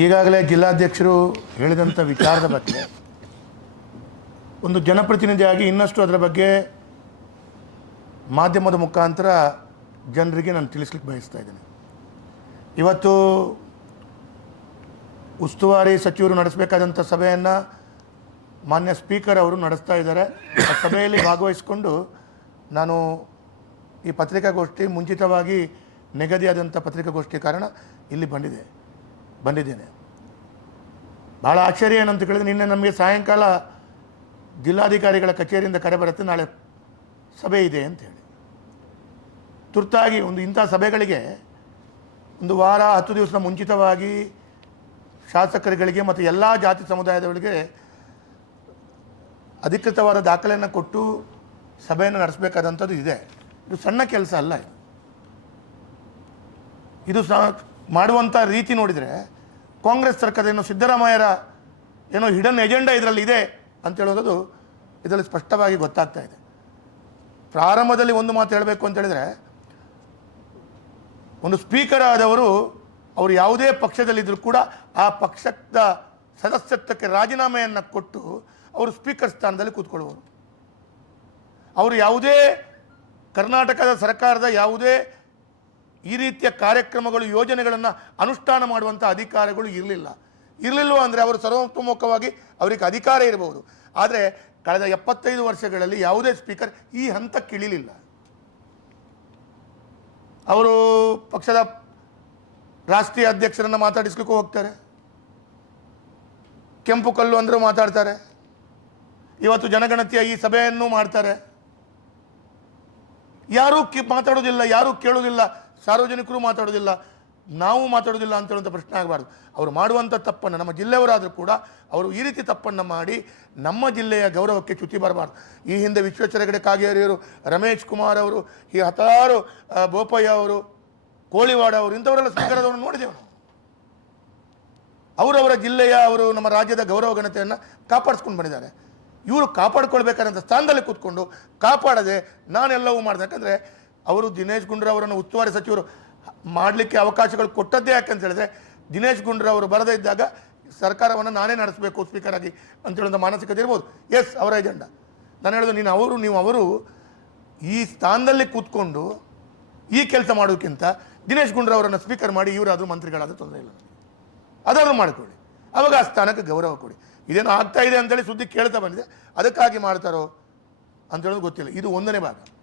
ಈಗಾಗಲೇ ಜಿಲ್ಲಾಧ್ಯಕ್ಷರು ಹೇಳಿದಂಥ ವಿಚಾರದ ಬಗ್ಗೆ, ಒಂದು ಜನಪ್ರತಿನಿಧಿಯಾಗಿ ಇನ್ನಷ್ಟು ಅದರ ಬಗ್ಗೆ ಮಾಧ್ಯಮದ ಮುಖಾಂತರ ಜನರಿಗೆ ನಾನು ತಿಳಿಸ್ಲಿಕ್ಕೆ ಬಯಸ್ತಾ ಇದ್ದೀನಿ. ಇವತ್ತು ಉಸ್ತುವಾರಿ ಸಚಿವರು ನಡೆಸಬೇಕಾದಂಥ ಸಭೆಯನ್ನು ಮಾನ್ಯ ಸ್ಪೀಕರ್ ಅವರು ನಡೆಸ್ತಾ ಇದ್ದಾರೆ. ಆ ಸಭೆಯಲ್ಲಿ ಭಾಗವಹಿಸಿಕೊಂಡು ನಾನು ಈ ಪತ್ರಿಕಾಗೋಷ್ಠಿ ಮುಂಚಿತವಾಗಿ ನಿಗದಿಯಾದಂಥ ಪತ್ರಿಕಾಗೋಷ್ಠಿ ಕಾರಣ ಇಲ್ಲಿ ಬಂದಿದೆ. ಬಂದಿದ್ದೇನೆ. ಭಾಳ ಆಶ್ಚರ್ಯ ಏನಂತ ಕೇಳಿದ್ರೆ ನಿನ್ನೆ ನಮಗೆ ಸಾಯಂಕಾಲ ಜಿಲ್ಲಾಧಿಕಾರಿಗಳ ಕಚೇರಿಯಿಂದ ಕರೆ ಬರುತ್ತೆ, ನಾಳೆ ಸಭೆ ಇದೆ ಅಂತ ಹೇಳಿ. ತುರ್ತಾಗಿ ಒಂದು ಇಂಥ ಸಭೆಗಳಿಗೆ ಒಂದು ವಾರ, ಹತ್ತು ದಿವಸ ಮುಂಚಿತವಾಗಿ ಶಾಸಕರುಗಳಿಗೆ ಮತ್ತು ಎಲ್ಲ ಜಾತಿ ಸಮುದಾಯದವರಿಗೆ ಅಧಿಕೃತವಾದ ದಾಖಲೆಯನ್ನು ಕೊಟ್ಟು ಸಭೆಯನ್ನು ನಡೆಸಬೇಕಾದಂಥದ್ದು ಇದೆ. ಇದು ಸಣ್ಣ ಕೆಲಸ ಅಲ್ಲ ಇದು. ಇದು ಮಾಡುವಂಥ ರೀತಿ ನೋಡಿದರೆ ಕಾಂಗ್ರೆಸ್ ಸರ್ಕಾರ ಏನೋ ಸಿದ್ದರಾಮಯ್ಯರ ಏನೋ ಹಿಡನ್ ಎಜೆಂಡಾ ಇದರಲ್ಲಿ ಇದೆ ಅಂತ ಹೇಳೋದು ಇದರಲ್ಲಿ ಸ್ಪಷ್ಟವಾಗಿ ಗೊತ್ತಾಗ್ತಾ ಇದೆ. ಪ್ರಾರಂಭದಲ್ಲಿ ಒಂದು ಮಾತು ಹೇಳಬೇಕು ಅಂತ ಹೇಳಿದರೆ, ಒಂದು ಸ್ಪೀಕರ್ ಆದವರು ಅವರು ಯಾವುದೇ ಪಕ್ಷದಲ್ಲಿದ್ದರೂ ಕೂಡ ಆ ಪಕ್ಷದ ಸದಸ್ಯತ್ವಕ್ಕೆ ರಾಜೀನಾಮೆಯನ್ನು ಕೊಟ್ಟು ಅವರು ಸ್ಪೀಕರ್ ಸ್ಥಾನದಲ್ಲಿ ಕೂತ್ಕೊಳ್ಳುವರು. ಅವರು ಯಾವುದೇ ಕರ್ನಾಟಕದ ಸರ್ಕಾರದ ಯಾವುದೇ ಈ ರೀತಿಯ ಕಾರ್ಯಕ್ರಮಗಳು, ಯೋಜನೆಗಳನ್ನು ಅನುಷ್ಠಾನ ಮಾಡುವಂಥ ಅಧಿಕಾರಗಳು ಇರಲಿಲ್ಲ. ಇರಲಿಲ್ಲ ಅಂದರೆ ಅವರು ಸರ್ವತೋಮುಖವಾಗಿ ಅವರಿಗೆ ಅಧಿಕಾರ ಇರಬಹುದು ಆದರೆ ಕಳೆದ ಎಪ್ಪತ್ತೈದು ವರ್ಷಗಳಲ್ಲಿ ಯಾವುದೇ ಸ್ಪೀಕರ್ ಈ ಹಂತಕ್ಕಿಳಿಲಿಲ್ಲ. ಅವರು ಪಕ್ಷದ ರಾಷ್ಟ್ರೀಯ ಅಧ್ಯಕ್ಷರನ್ನು ಮಾತಾಡಿಸ್ಲಿಕ್ಕೂ ಹೋಗ್ತಾರೆ. ಕೆಂಪು ಕಲ್ಲು ಅಂದರೂ ಮಾತಾಡ್ತಾರೆ. ಇವತ್ತು ಜನಗಣತಿಯ ಈ ಸಭೆಯನ್ನು ಮಾಡ್ತಾರೆ. ಯಾರೂ ಕಿ, ಮಾತಾಡೋದಿಲ್ಲ, ಯಾರೂ ಕೇಳೋದಿಲ್ಲ. ಸಾರ್ವಜನಿಕರು ಮಾತಾಡೋದಿಲ್ಲ, ನಾವು ಮಾತಾಡೋದಿಲ್ಲ ಅಂತ ಪ್ರಶ್ನೆ ಆಗಬಾರ್ದು. ಅವರು ಮಾಡುವಂಥ ತಪ್ಪನ್ನು ನಮ್ಮ ಜಿಲ್ಲೆಯವರಾದರೂ ಕೂಡ ಅವರು ಈ ರೀತಿ ತಪ್ಪನ್ನು ಮಾಡಿ ನಮ್ಮ ಜಿಲ್ಲೆಯ ಗೌರವಕ್ಕೆ ಚ್ಯುತಿ ಬರಬಾರ್ದು. ಈ ಹಿಂದೆ ವಿಶ್ವೇಶ್ವರಗಡೆ ಕಾಗೇರಿಯವರು, ರಮೇಶ್ ಕುಮಾರ್ ಅವರು, ಈ ಹತ್ತಾರು ಬೋಪಯ್ಯ ಅವರು, ಕೋಳಿವಾಡ ಅವರು, ಇಂಥವರೆಲ್ಲ ಸರ್ಕಾರದವರು ನೋಡಿದೆವು ಅವರವರ ಜಿಲ್ಲೆಯ, ಅವರು ನಮ್ಮ ರಾಜ್ಯದ ಗೌರವ ಘನತೆಯನ್ನು ಕಾಪಾಡಿಸ್ಕೊಂಡು ಬಂದಿದ್ದಾರೆ. ಇವರು ಕಾಪಾಡ್ಕೊಳ್ಬೇಕಾದಂಥ ಸ್ಥಾನದಲ್ಲಿ ಕೂತ್ಕೊಂಡು ಕಾಪಾಡದೆ ನಾನೆಲ್ಲವೂ ಮಾಡಿದೆ. ಯಾಕಂದರೆ ಅವರು ದಿನೇಶ್ ಗುಂಡ್ರಾವ್ ಅವರನ್ನು ಉಸ್ತುವಾರಿ ಸಚಿವರು ಮಾಡಲಿಕ್ಕೆ ಅವಕಾಶಗಳು ಕೊಟ್ಟದ್ದೇ ಯಾಕೆ ಅಂತ ಹೇಳಿದ್ರೆ, ದಿನೇಶ್ ಗುಂಡ್ರವರು ಬರದೇ ಇದ್ದಾಗ ಸರ್ಕಾರವನ್ನು ನಾನೇ ನಡೆಸಬೇಕು ಸ್ಪೀಕರ್ ಆಗಿ ಅಂತ ಒಂದು ಮಾನಸಿಕತೆ ಇರ್ಬೋದು. ಎಸ್ ಅವರ ಏಜೆಂಡ ನಾನು ಹೇಳೋದು ನೀನು ಅವರು, ನೀವು ಅವರು ಈ ಸ್ಥಾನದಲ್ಲಿ ಕೂತ್ಕೊಂಡು ಈ ಕೆಲಸ ಮಾಡೋದಕ್ಕಿಂತ ದಿನೇಶ್ ಗುಂಡ್ರವರನ್ನು ಸ್ಪೀಕರ್ ಮಾಡಿ ಇವರಾದರೂ ಮಂತ್ರಿಗಳಾದರೂ ತೊಂದರೆ ಇಲ್ಲ ಅದಾದರೂ ಮಾಡಿಕೊಳ್ಳಿ. ಅವಾಗ ಆ ಸ್ಥಾನಕ್ಕೆ ಗೌರವ ಕೊಡಿ. ಇದೇನು ಆಗ್ತಾ ಇದೆ ಅಂತೇಳಿ ಸುದ್ದಿ ಕೇಳ್ತಾ ಬಂದಿದೆ. ಅದಕ್ಕಾಗಿ ಮಾಡ್ತಾರೋ ಅಂತ ಹೇಳೋದು ಗೊತ್ತಿಲ್ಲ. ಇದು ಒಂದನೇ ಭಾಗ.